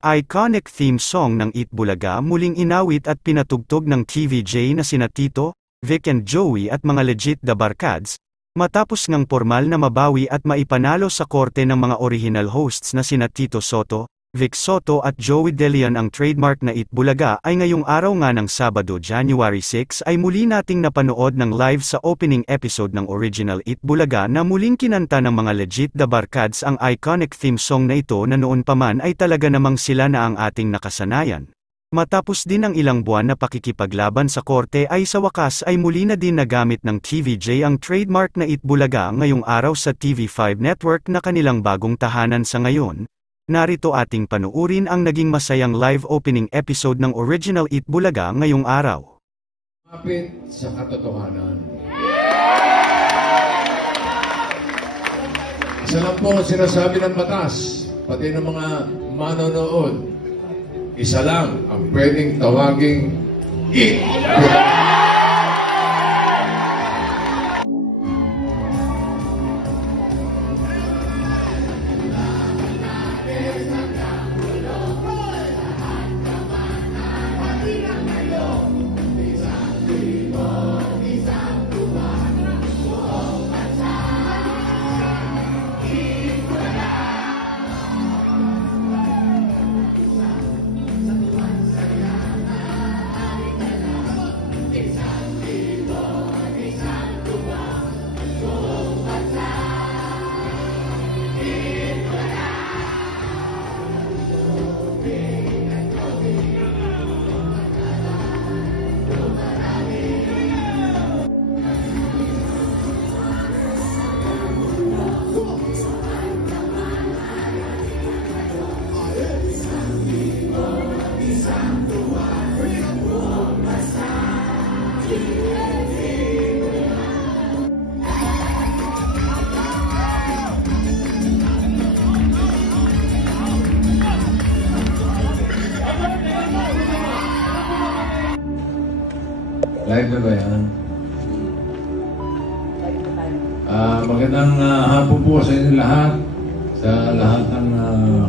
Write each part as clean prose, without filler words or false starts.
Iconic theme song ng Itbulaga muling inawit at pinatugtog ng TVJ na sina Tito, Vic and Joey at mga legit the Barkads, matapos ngang pormal na mabawi at maipanalo sa korte ng mga original hosts na sina Tito Soto, Vic Soto at Joey De Leon. Ang trademark na Itbulaga ay ngayong araw nga ng Sabado, January 6 ay muli nating napanood ng live sa opening episode ng original Itbulaga na muling kinanta ng mga legit the Barkads ang iconic theme song na ito na noon pa man ay talaga namang sila na ang ating nakasanayan. Matapos din ang ilang buwan na pakikipaglaban sa korte ay sa wakas ay muli na din nagamit ng TVJ ang trademark na Itbulaga ngayong araw sa TV5 network na kanilang bagong tahanan sa ngayon. Narito ating panuurin ang naging masayang live opening episode ng original Itbulaga ngayong araw. Kapit sa katotohanan. Isa lang po ang sinasabi ng batas, pati ng mga manonood. Isa lang ang pwedeng tawaging Itbulaga. Live na ba yan? Magandang hapon po sa inyo lahat. Sa lahat ng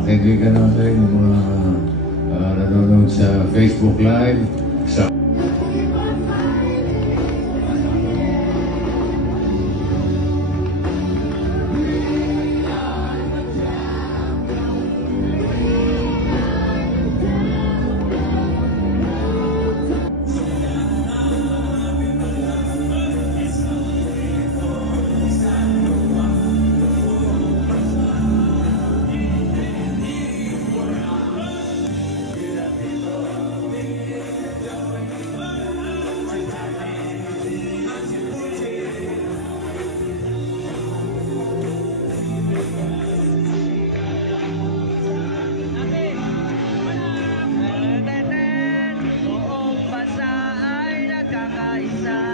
kaibigan natin, yung mga nanonood sa Facebook Live. Buong bansa ay nagkakaisa.